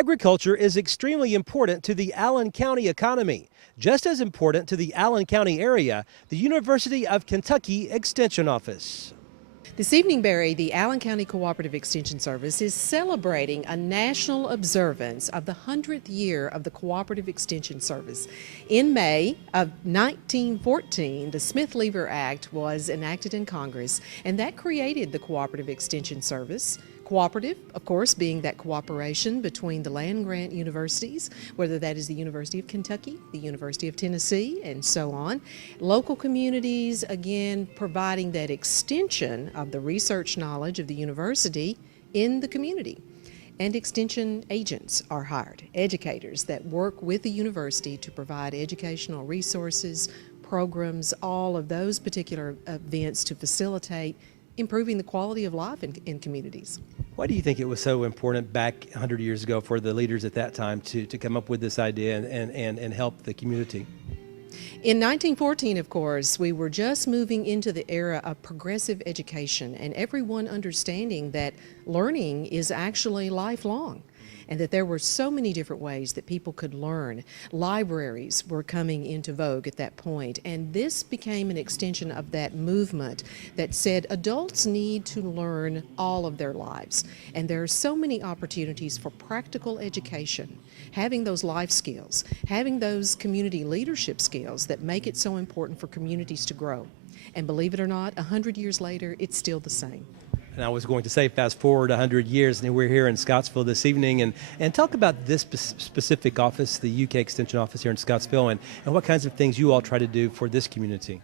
Agriculture is extremely important to the Allen County economy. Just as important to the Allen County area, the University of Kentucky Extension Office. This evening, Barry, the Allen County Cooperative Extension Service is celebrating a national observance of the 100th year of the Cooperative Extension Service. In May of 1914, the Smith-Lever Act was enacted in Congress, and that created the Cooperative Extension Service. Cooperative, of course, being that cooperation between the land-grant universities, whether that is the University of Kentucky, the University of Tennessee, and so on. Local communities, again, providing that extension of the research knowledge of the university in the community. And extension agents are hired, educators that work with the university to provide educational resources, programs, all of those particular events to facilitate improving the quality of life in communities. Why do you think it was so important back 100 years ago for the leaders at that time to come up with this idea and help the community? In 1914, of course, we were just moving into the era of progressive education and everyone understanding that learning is actually lifelong, and that there were so many different ways that people could learn. Libraries were coming into vogue at that point, and this became an extension of that movement that said adults need to learn all of their lives. And there are so many opportunities for practical education, having those life skills, having those community leadership skills that make it so important for communities to grow. And believe it or not, 100 years later, it's still the same. And I was going to say, fast forward 100 years, and we're here in Scottsville this evening, and talk about this specific office, the UK Extension Office here in Scottsville, and what kinds of things you all try to do for this community.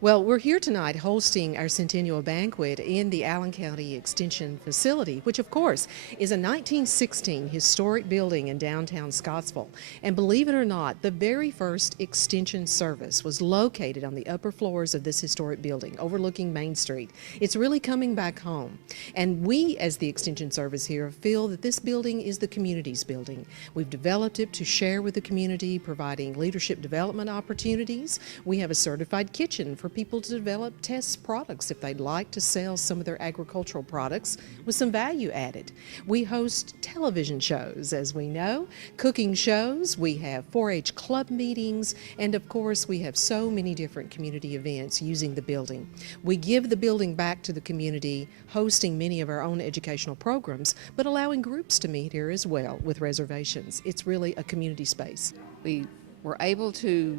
Well, we're here tonight hosting our Centennial banquet in the Allen County Extension facility, which of course is a 1916 historic building in downtown Scottsville. And believe it or not, the very first extension service was located on the upper floors of this historic building overlooking Main Street. It's really coming back home. And we, as the Extension Service here, feel that this building is the community's building. We've developed it to share with the community, providing leadership development opportunities. We have a certified kitchen for people to develop test products if they'd like to sell some of their agricultural products with some value added. We host television shows, as we know, cooking shows, we have 4-H club meetings, and of course we have so many different community events using the building. We give the building back to the community, hosting many of our own educational programs, but allowing groups to meet here as well with reservations. It's really a community space. We were able to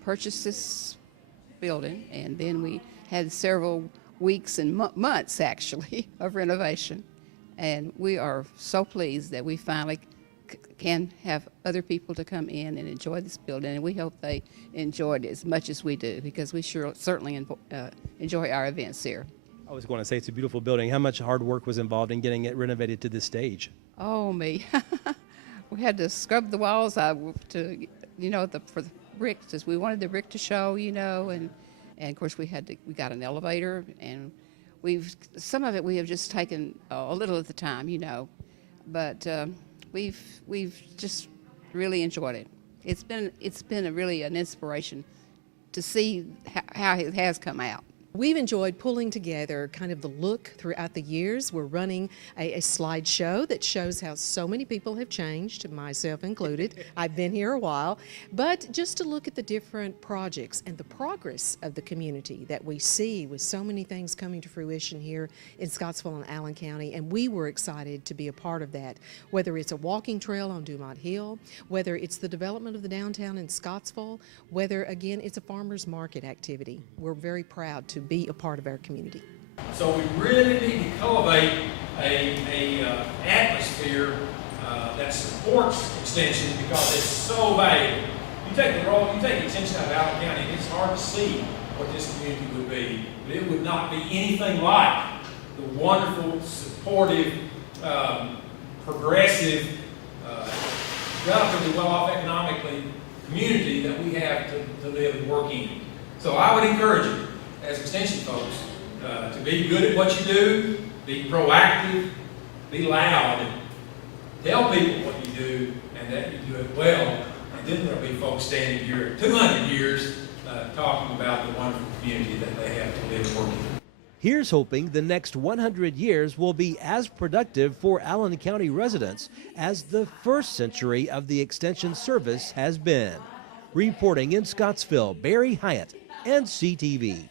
purchase this building, and then we had several weeks and months actually of renovation, and we are so pleased that we finally can have other people to come in and enjoy this building, and we hope they enjoy it as much as we do, because we certainly enjoy our events here. I was going to say, it's a beautiful building. How much hard work was involved in getting it renovated to this stage? Oh, me. We had to scrub the walls out to, for the bricks, as we wanted the brick to show, and of course we got an elevator, and some of it we have just taken a little at the time, but we've just really enjoyed it. It's been really an inspiration to see how it has come out. We've enjoyed pulling together kind of the look throughout the years. We're running a slideshow that shows how so many people have changed, myself included. I've been here a while. But just to look at the different projects and the progress of the community that we see with so many things coming to fruition here in Scottsville and Allen County. And we were excited to be a part of that, whether it's a walking trail on Dumont Hill, whether it's the development of the downtown in Scottsville, whether, again, it's a farmer's market activity. We're very proud to be a part of our community. So we really need to cultivate a atmosphere that supports extension, because it's so valuable. You take extension out of Allen County, it's hard to see what this community would be, but it would not be anything like the wonderful, supportive, progressive, relatively well-off economically community that we have to live and work in. So I would encourage you, as extension folks, to be good at what you do, be proactive, be loud, and tell people what you do and that you do it well. And then there'll be folks standing here 200 years talking about the wonderful community that they have to live and work in. Here's hoping the next 100 years will be as productive for Allen County residents as the first century of the Extension service has been. Reporting in Scottsville, Barry Hyatt, NCTV.